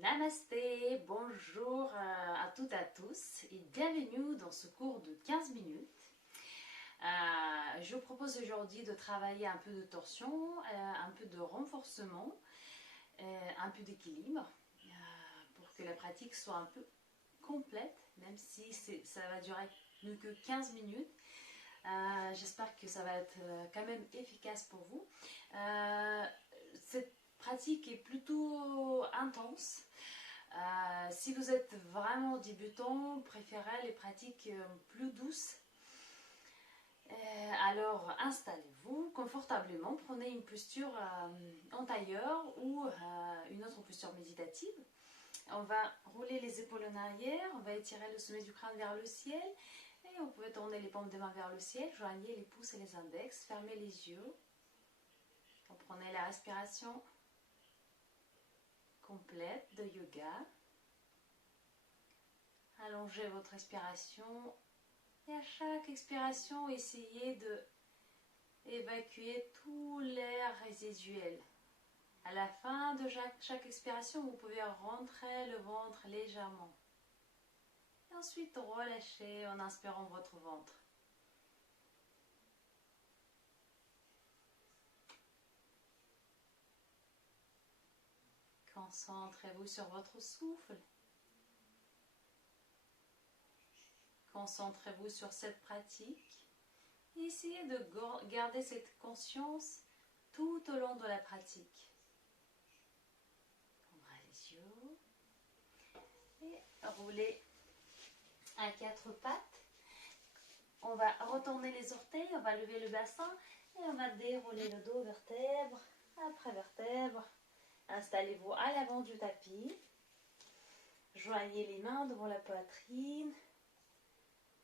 Namasté, bonjour à toutes et à tous et bienvenue dans ce cours de 15 minutes. Je vous propose aujourd'hui de travailler un peu de torsion, un peu de renforcement, un peu d'équilibre pour que la pratique soit un peu complète, même si ça va durer plus que 15 minutes. J'espère que ça va être quand même efficace pour vous. Cette pratique est plutôt intense. Si vous êtes vraiment débutant, préférez les pratiques plus douces. Alors installez-vous confortablement, prenez une posture en tailleur ou une autre posture méditative. On va rouler les épaules en arrière, on va étirer le sommet du crâne vers le ciel et vous pouvez tourner les paumes des mains vers le ciel, joignez les pouces et les index, fermez les yeux. Prenez la respiration complète de yoga. Allongez votre respiration et à chaque expiration, essayez de évacuer tout l'air résiduel. À la fin de chaque expiration, vous pouvez rentrer le ventre légèrement. Et ensuite, relâchez en inspirant votre ventre. Concentrez-vous sur votre souffle. Concentrez-vous sur cette pratique. Essayez de garder cette conscience tout au long de la pratique. Ouvrez les yeux et roulez à quatre pattes. On va retourner les orteils, on va lever le bassin et on va dérouler le dos vertèbre après vertèbre. Installez-vous à l'avant du tapis. Joignez les mains devant la poitrine.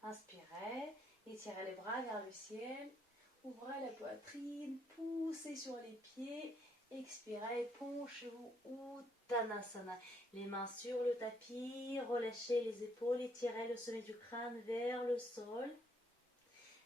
Inspirez, étirez les bras vers le ciel. Ouvrez la poitrine, poussez sur les pieds. Expirez, penchez-vous, Uttanasana. Les mains sur le tapis, relâchez les épaules, étirez le sommet du crâne vers le sol.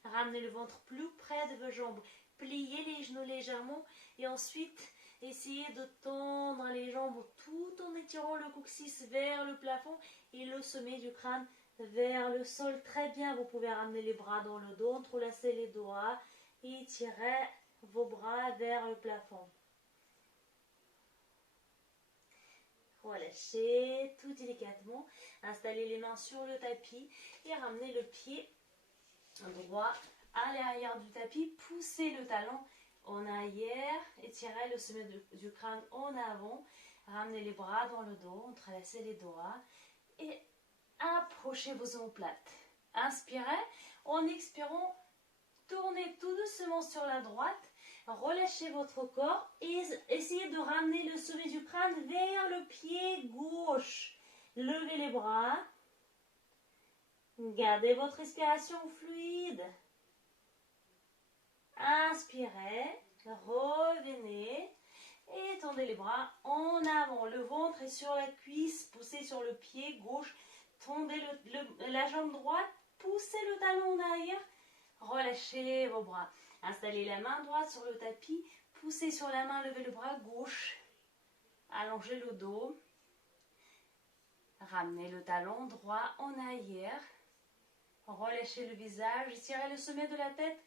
Ramenez le ventre plus près de vos jambes. Pliez les genoux légèrement et ensuite essayez de tendre les jambes tout en étirant le coccyx vers le plafond et le sommet du crâne vers le sol. Très bien, vous pouvez ramener les bras dans le dos, entrelacer les doigts et étirer vos bras vers le plafond. Relâchez tout délicatement. Installez les mains sur le tapis et ramenez le pied droit à l'arrière du tapis. Poussez le talon en arrière. Étirez le sommet du crâne en avant. Ramenez les bras dans le dos. Entrelacez les doigts. Et approchez vos omoplates. Inspirez. En expirant, tournez tout doucement sur la droite. Relâchez votre corps et essayez de ramener le sommet du crâne vers le pied gauche. Levez les bras. Gardez votre respiration fluide. Inspirez. Revenez. Et tendez les bras en avant. Le ventre est sur la cuisse. Poussez sur le pied gauche. Tendez la jambe droite. Poussez le talon en arrière. Relâchez vos bras. Installez la main droite sur le tapis. Poussez sur la main, levez le bras gauche. Allongez le dos. Ramenez le talon droit en arrière. Relâchez le visage. Tirez le sommet de la tête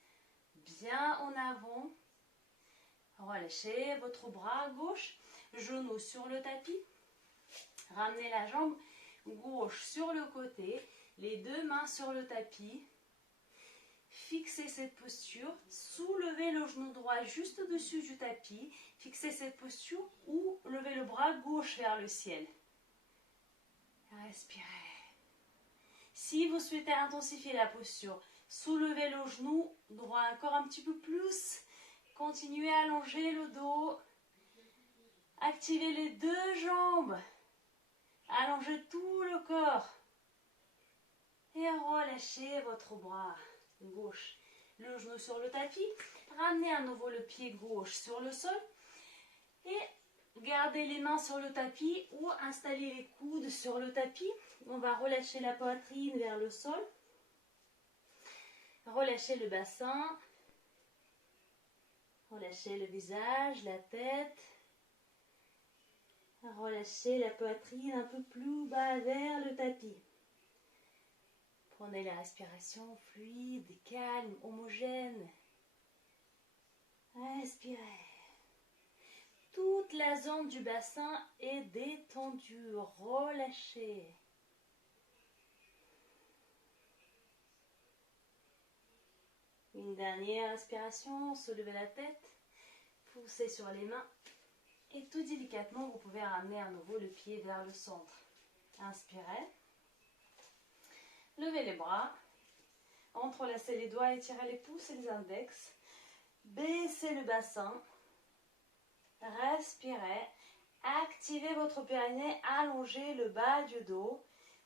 bien en avant. Relâchez votre bras gauche. Genou sur le tapis. Ramenez la jambe gauche sur le côté. Les deux mains sur le tapis. Fixez cette posture, soulevez le genou droit juste au-dessus du tapis, fixez cette posture ou levez le bras gauche vers le ciel. Respirez. Si vous souhaitez intensifier la posture, soulevez le genou droit encore un petit peu plus, continuez à allonger le dos, activez les deux jambes, allongez tout le corps et relâchez votre bras gauche, le genou sur le tapis, ramenez à nouveau le pied gauche sur le sol et gardez les mains sur le tapis ou installez les coudes sur le tapis. On va relâcher la poitrine vers le sol, relâchez le bassin, relâchez le visage, la tête, Relâchez la poitrine un peu plus bas vers le tapis. Prenez la respiration fluide, calme, homogène. Respirez. Toute la zone du bassin est détendue, relâchez. Une dernière respiration, soulevez la tête, poussez sur les mains et tout délicatement, vous pouvez ramener à nouveau le pied vers le centre. Inspirez. Levez les bras, entrelacez les doigts, étirez les pouces et les index. Baissez le bassin. Respirez. Activez votre périnée, allongez le bas du dos.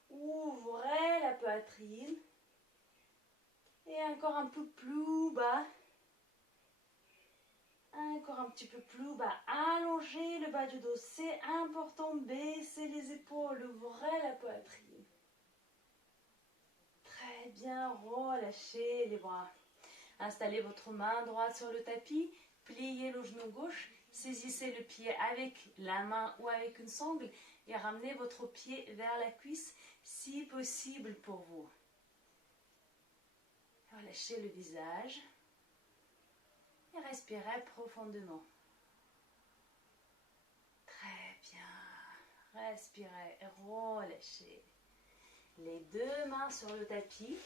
Ouvrez la poitrine. Et encore un peu plus bas. Encore un petit peu plus bas. Allongez le bas du dos. C'est important. Baissez les épaules. Ouvrez la poitrine. Très bien. Relâchez les bras. Installez votre main droite sur le tapis. Pliez le genou gauche. Saisissez le pied avec la main ou avec une sangle. Et ramenez votre pied vers la cuisse si possible pour vous. Relâchez le visage. Et respirez profondément. Très bien. Respirez et relâchez. Les deux mains sur le tapis.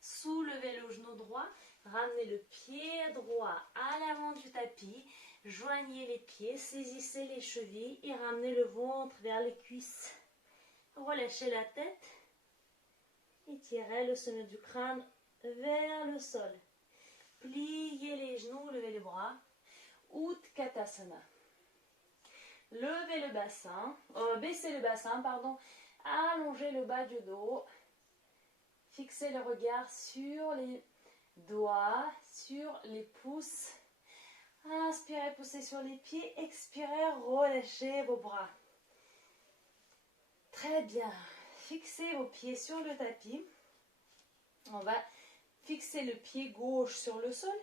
Soulevez le genou droit. Ramenez le pied droit à l'avant du tapis. Joignez les pieds. Saisissez les chevilles et ramenez le ventre vers les cuisses. Relâchez la tête. Étirez le sommet du crâne vers le sol. Pliez les genoux, levez les bras. Utkatasana. Levez le bassin, baissez le bassin, pardon. Allongez le bas du dos. Fixez le regard sur les doigts, sur les pouces. Inspirez, poussez sur les pieds. Expirez, relâchez vos bras. Très bien. Fixez vos pieds sur le tapis. On va fixer le pied gauche sur le sol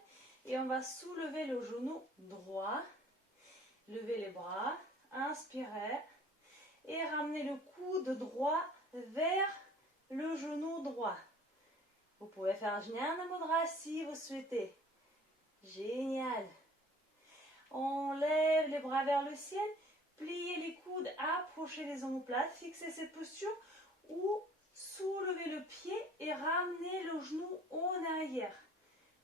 et on va soulever le genou droit. Levez les bras, inspirez et ramenez le coude droit vers le genou droit. Vous pouvez faire Jnana Mudra si vous souhaitez. Génial. On lève les bras vers le ciel, pliez les coudes, approchez les omoplates, fixez cette posture ou soulevez le pied et ramenez le genou en arrière.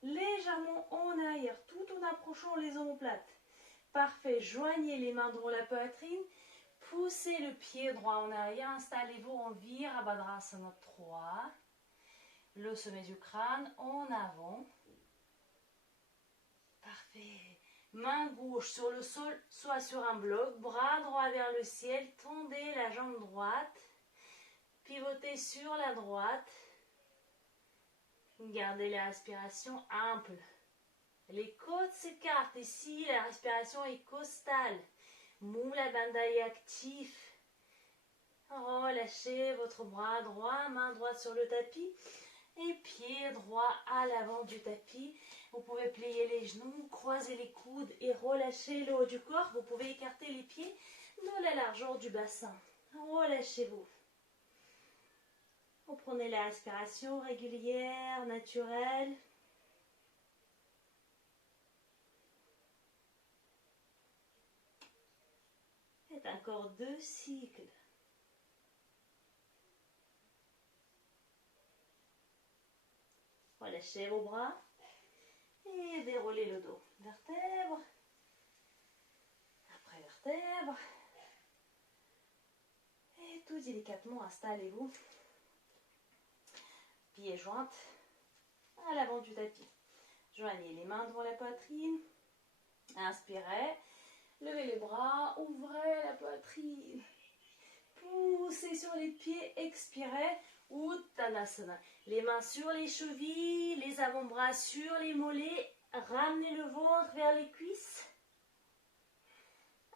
Légèrement en arrière, tout en approchant les omoplates. Parfait. Joignez les mains dans la poitrine. Poussez le pied droit en arrière. Installez-vous en Virabhadrasana 3. Le sommet du crâne en avant. Parfait. Main gauche sur le sol, soit sur un bloc. Bras droit vers le ciel. Tendez la jambe droite. Pivotez sur la droite. Gardez la respiration ample. Les côtes s'écartent. Ici, la respiration est costale. Mula Bandha est actif. Relâchez votre bras droit, main droite sur le tapis. Et pied droit à l'avant du tapis. Vous pouvez plier les genoux, croiser les coudes et relâcher le haut du corps. Vous pouvez écarter les pieds dans la largeur du bassin. Relâchez-vous. Vous prenez la respiration régulière, naturelle. Faites encore 2 cycles. Relâchez vos bras et déroulez le dos. Vertèbre après vertèbre. Et tout délicatement, installez-vous. Pieds jointes à l'avant du tapis. Joignez les mains devant la poitrine. Inspirez. Levez les bras. Ouvrez la poitrine. Poussez sur les pieds. Expirez. Uttanasana. Les mains sur les chevilles. Les avant-bras sur les mollets. Ramenez le ventre vers les cuisses.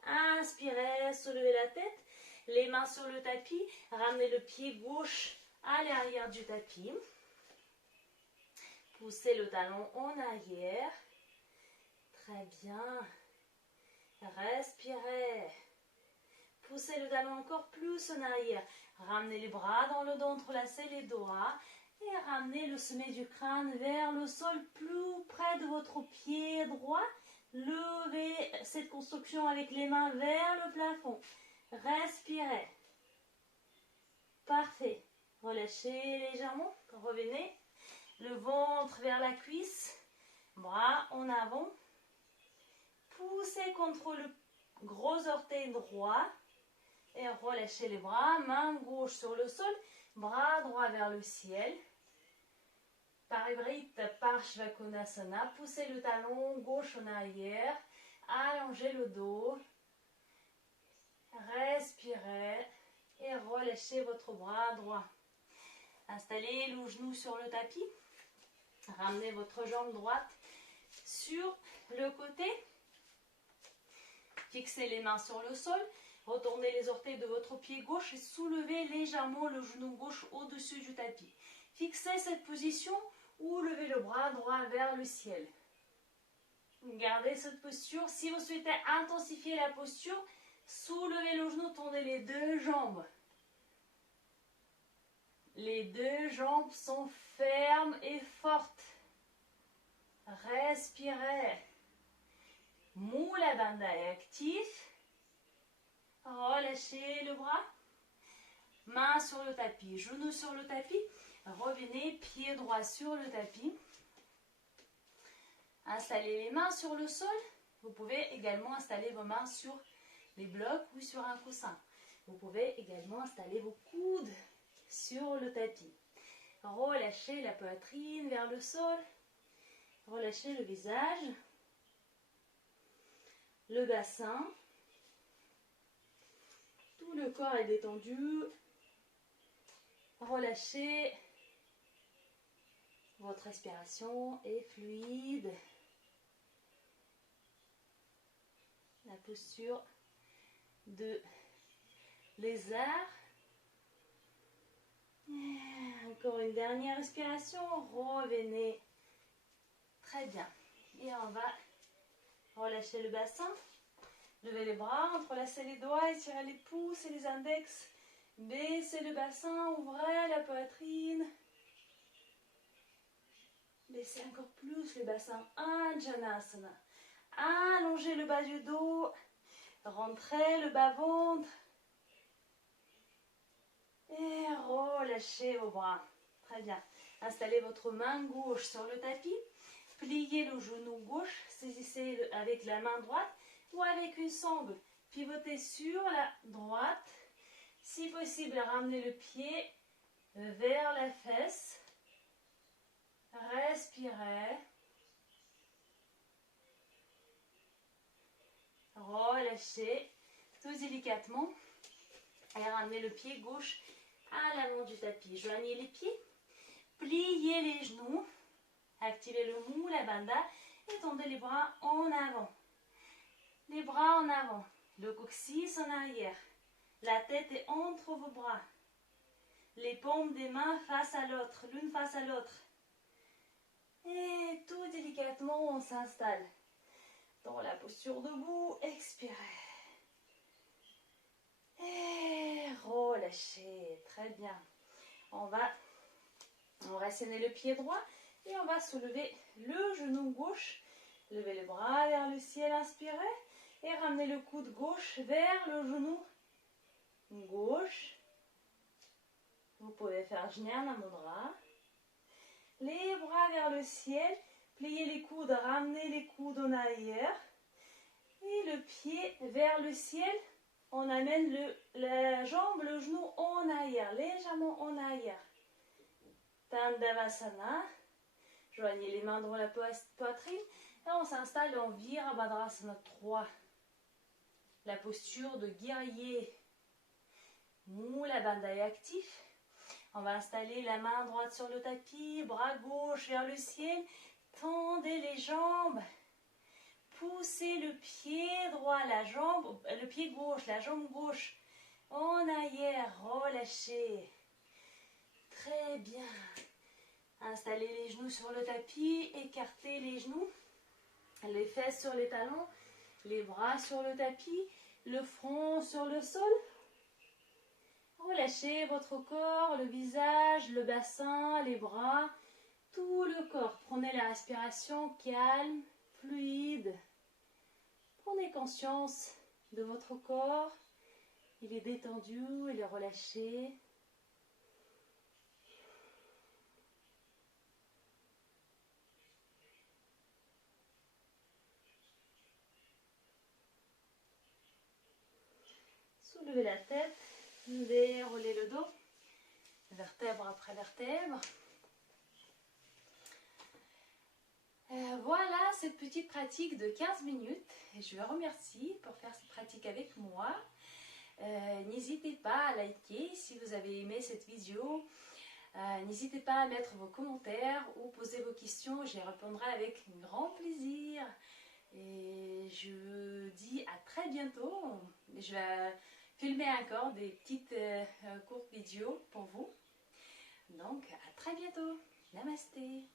Inspirez. Soulevez la tête. Les mains sur le tapis. Ramenez le pied gauche à l'arrière du tapis. Poussez le talon en arrière. Très bien. Respirez. Poussez le talon encore plus en arrière. Ramenez les bras dans le dos, entrelacez les doigts. Et ramenez le sommet du crâne vers le sol, plus près de votre pied droit. Levez cette construction avec les mains vers le plafond. Respirez. Parfait. Relâchez légèrement. Revenez. Le ventre vers la cuisse. Bras en avant. Poussez contre le gros orteil droit. Et relâchez les bras. Main gauche sur le sol. Bras droit vers le ciel. Parivrita Parshvakonasana. Poussez le talon gauche en arrière. Allongez le dos. Respirez. Et relâchez votre bras droit. Installez le genou sur le tapis. Ramenez votre jambe droite sur le côté. Fixez les mains sur le sol. Retournez les orteils de votre pied gauche et soulevez légèrement le genou gauche au-dessus du tapis. Fixez cette position ou levez le bras droit vers le ciel. Gardez cette posture. Si vous souhaitez intensifier la posture, soulevez le genou, tendez les deux jambes. Les deux jambes sont fermes et fortes. Respirez. Mula Bandha est actif. Relâchez le bras. Main sur le tapis, genou sur le tapis. Revenez, pied droit sur le tapis. Installez les mains sur le sol. Vous pouvez également installer vos mains sur les blocs ou sur un coussin. Vous pouvez également installer vos coudes sur le tapis. Relâchez la poitrine vers le sol. Relâchez le visage. Le bassin. Tout le corps est détendu. Relâchez. Votre respiration est fluide. La posture de lézard. Encore une dernière respiration. Revenez. Très bien. Et on va relâcher le bassin. Levez les bras, entrelacez les doigts, étirez les pouces et les index. Baissez le bassin, ouvrez la poitrine. Baissez encore plus le bassin. Anjanasana. Allongez le bas du dos. Rentrez le bas-ventre. Et relâchez vos bras. Très bien. Installez votre main gauche sur le tapis. Pliez le genou gauche. Saisissez avec la main droite ou avec une sangle. Pivotez sur la droite. Si possible, ramenez le pied vers la fesse. Respirez. Relâchez tout délicatement. Et ramenez le pied gauche à l'avant du tapis. Joignez les pieds. Pliez les genoux. Activez le Mula Bandha et tendez les bras en avant. Les bras en avant. Le coccyx en arrière. La tête est entre vos bras. Les paumes des mains face à l'autre, l'une face à l'autre. Et tout délicatement, on s'installe dans la posture debout. Expirez. Et relâchez. Très bien. On va enraciner le pied droit et on va soulever le genou gauche. Levez les bras vers le ciel, inspirez. Et ramenez le coude gauche vers le genou gauche. Vous pouvez faire Jnana Mudra. Les bras vers le ciel. Pliez les coudes, ramenez les coudes en arrière. Et le pied vers le ciel. On amène la jambe, le genou en arrière, légèrement en arrière. Tandavasana. Joignez les mains dans la poitrine. Et on s'installe en Virabhadrasana 3. La posture de guerrier. Mula Bandha est actif. On va installer la main droite sur le tapis, bras gauche vers le ciel. Tendez les jambes. Poussez le pied droit, le pied gauche, la jambe gauche en arrière. Relâchez. Très bien. Installez les genoux sur le tapis, écartez les genoux, les fesses sur les talons, les bras sur le tapis, le front sur le sol. Relâchez votre corps, le visage, le bassin, les bras, tout le corps. Prenez la respiration calme, fluide. Prenez conscience de votre corps. Il est détendu, il est relâché. Soulevez la tête, déroulez le dos, vertèbre après vertèbre. Voilà cette petite pratique de 15 minutes. Et je vous remercie pour faire cette pratique avec moi. N'hésitez pas à liker si vous avez aimé cette vidéo. N'hésitez pas à mettre vos commentaires ou poser vos questions. J'y répondrai avec grand plaisir. Et je vous dis à très bientôt. Je vais filmer encore des petites courtes vidéos pour vous. Donc à très bientôt. Namasté.